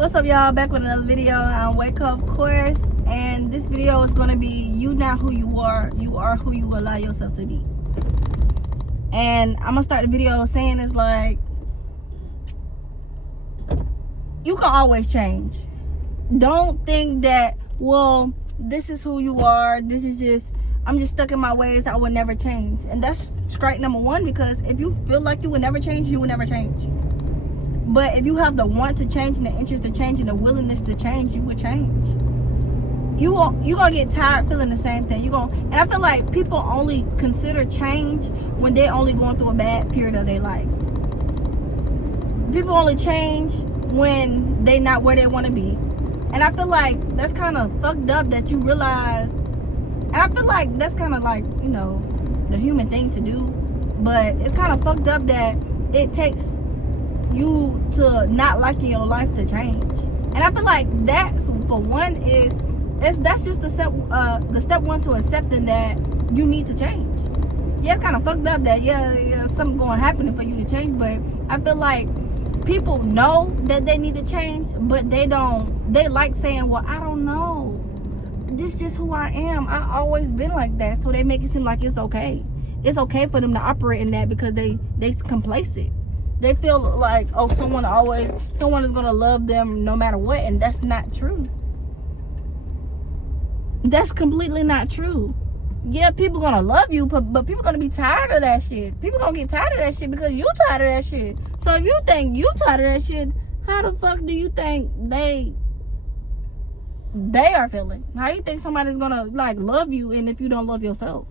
What's up, y'all? Back with another video on Wake Up Course, and this video is going to be you not who you are who you allow yourself to be. And I'm gonna start the video saying it's like, you can always change. Don't think that, well, this is who you are, this is just, I'm just stuck in my ways, I will never change. And that's strike number one, because if you feel like you will never change, you will never change. But if you have the want to change and the interest to change and the willingness to change, you will change. You're gonna get tired feeling the same thing. And I feel like people only consider change when they're only going through a bad period of their life. People only change when they not where they want to be. And I feel like that's kind of fucked up that you realize. And I feel like that's kind of like, you know, the human thing to do. But it's kind of fucked up that it takes you to not liking your life to change. And I feel like that's, for one, that's just the step one to accepting that you need to change. Yeah, it's kind of fucked up that something going to happen for you to change, but I feel like people know that they need to change, but they like saying, well, I don't know, this is just who I am, I always been like that. So they make it seem like it's okay for them to operate in that, because they complacent. They feel like, oh, someone is gonna love them no matter what, and that's not true. That's completely not true. Yeah, people gonna love you, but people gonna be tired of that shit. People gonna get tired of that shit because you tired of that shit. So if you think you tired of that shit, how the fuck do you think they are feeling? How you think somebody's gonna like love you, and if you don't love yourself?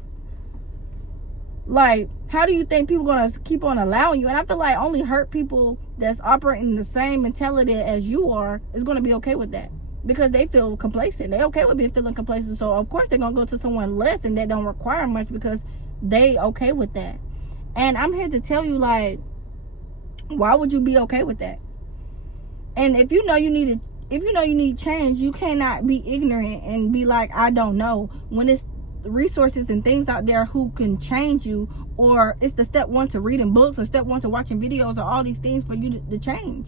Like, how do you think people gonna keep on allowing you? And I feel like only hurt people that's operating the same mentality as you are is gonna be okay with that, because they feel complacent. They okay with being feeling complacent. So of course they're gonna go to someone less and that don't require much, because they okay with that. And I'm here to tell you, like, why would you be okay with that? And if you know you need change, you cannot be ignorant and be like, I don't know, when it's resources and things out there who can change you. Or it's the step one to reading books, or step one to watching videos, or all these things for you to change.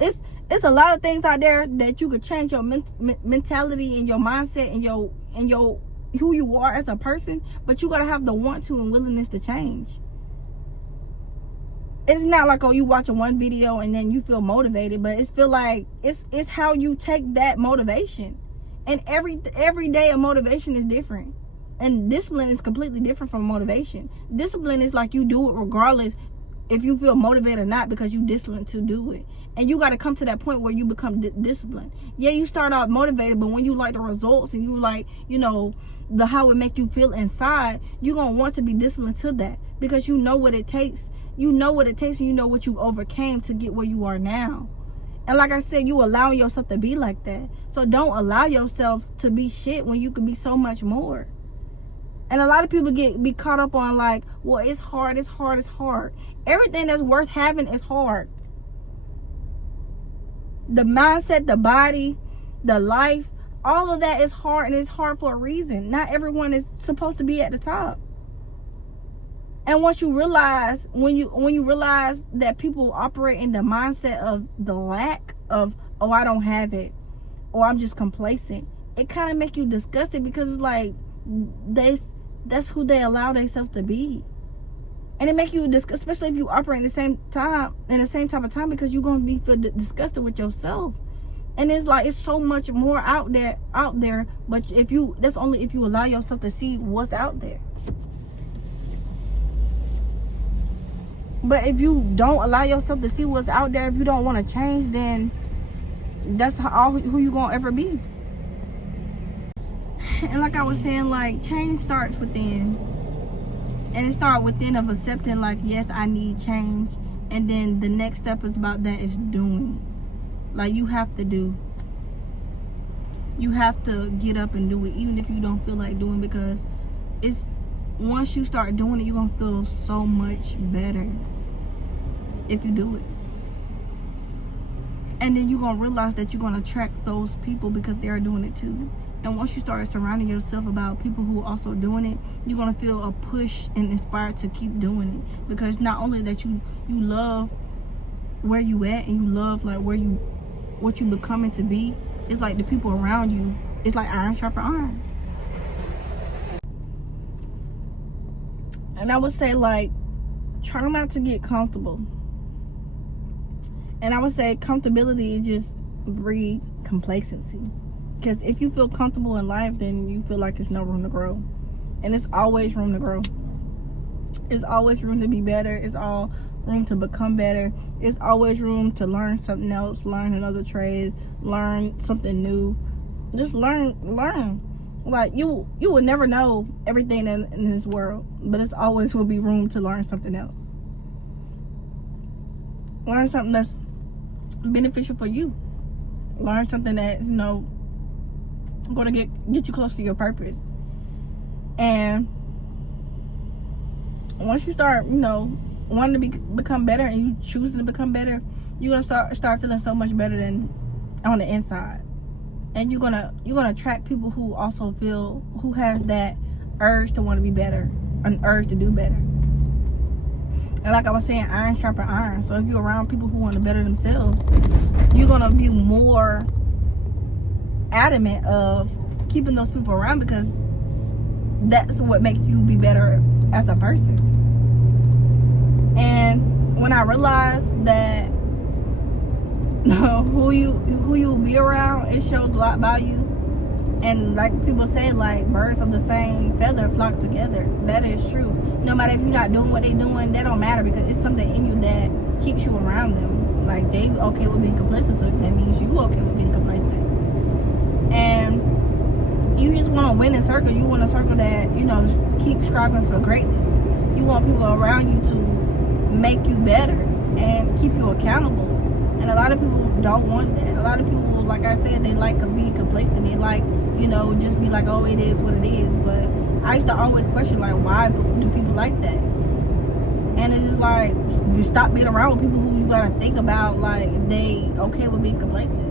It's a lot of things out there that you could change your mentality and your mindset and your who you are as a person, but you gotta have the want to and willingness to change. It's not like, oh, you watch one video and then you feel motivated, but it's feel like it's how you take that motivation. And every day of motivation is different. And discipline is completely different from motivation. Discipline is like you do it regardless if you feel motivated or not, because you disciplined to do it. And you got to come to that point where you become disciplined. Yeah, you start out motivated, but when you like the results and you like, you know, how it make you feel inside, you're going to want to be disciplined to that, because you know what it takes. You know what it takes, and you know what you overcame to get where you are now. And like I said, you allowing yourself to be like that. So don't allow yourself to be shit when you could be so much more. And a lot of people be caught up on like, well, it's hard. Everything that's worth having is hard. The mindset, the body, the life, all of that is hard, and it's hard for a reason. Not everyone is supposed to be at the top. And once you realize, when you realize that people operate in the mindset of the lack of, oh, I don't have it, or I'm just complacent, it kind of make you disgusted, because it's like that's who they allow themselves to be. And it make you disgusted, especially if you operate in the same type of time, because you're gonna be feel disgusted with yourself. And it's like, it's so much more out there. But that's only if you allow yourself to see what's out there. But if you don't allow yourself to see what's out there, if you don't want to change, then that's who you gonna ever be. And like I was saying, like, change starts within. And it starts within of accepting, like, yes, I need change. And then the next step is about that is doing. Like, you have to do. You have to get up and do it, even if you don't feel like doing, because it's, once you start doing it, you're gonna feel so much better if you do it. And then you're gonna realize that you're gonna attract those people because they're doing it too. And once you start surrounding yourself about people who are also doing it, you're gonna feel a push and inspired to keep doing it, because not only that you love where you at, and you love like where you what you becoming to be, it's like the people around you, it's like iron sharpen iron. And I would say, like, try not to get comfortable. And I would say comfortability just breed complacency. Because if you feel comfortable in life, then you feel like there's no room to grow. And it's always room to grow. It's always room to be better. It's all room to become better. It's always room to learn something else, learn another trade, learn something new. Just learn. Like, you will never know everything in this world, but it's always will be room to learn something else. Learn something that's beneficial for you. Learn something that, you know, going to get you close to your purpose. And once you start, you know, wanting to become better, and you choosing to become better, you're gonna start feeling so much better than on the inside. And you're gonna attract people who also feel, who has that urge to want to be better, an urge to do better. And like I was saying, iron sharpen iron. So if you're around people who want to better themselves, you're gonna be more adamant of keeping those people around, because that's what makes you be better as a person. And when I realized that who you will be around, it shows a lot about you. And like people say, like, birds of the same feather flock together. That is true. No matter if you're not doing what they're doing, that don't matter, because it's something in you that keeps you around them. Like, they okay with being complacent, so that means you okay with being complacent. And you just want to win in circle. You want a circle that, you know, keep striving for greatness. You want people around you to make you better and keep you accountable. And a lot of people don't want that. A lot of people, like I said, they like being complacent. They like, you know, just be like, oh, it is what it is. But I used to always question, like, why do people like that? And it's just like, you stop being around with people who you gotta think about, like, they okay with being complacent.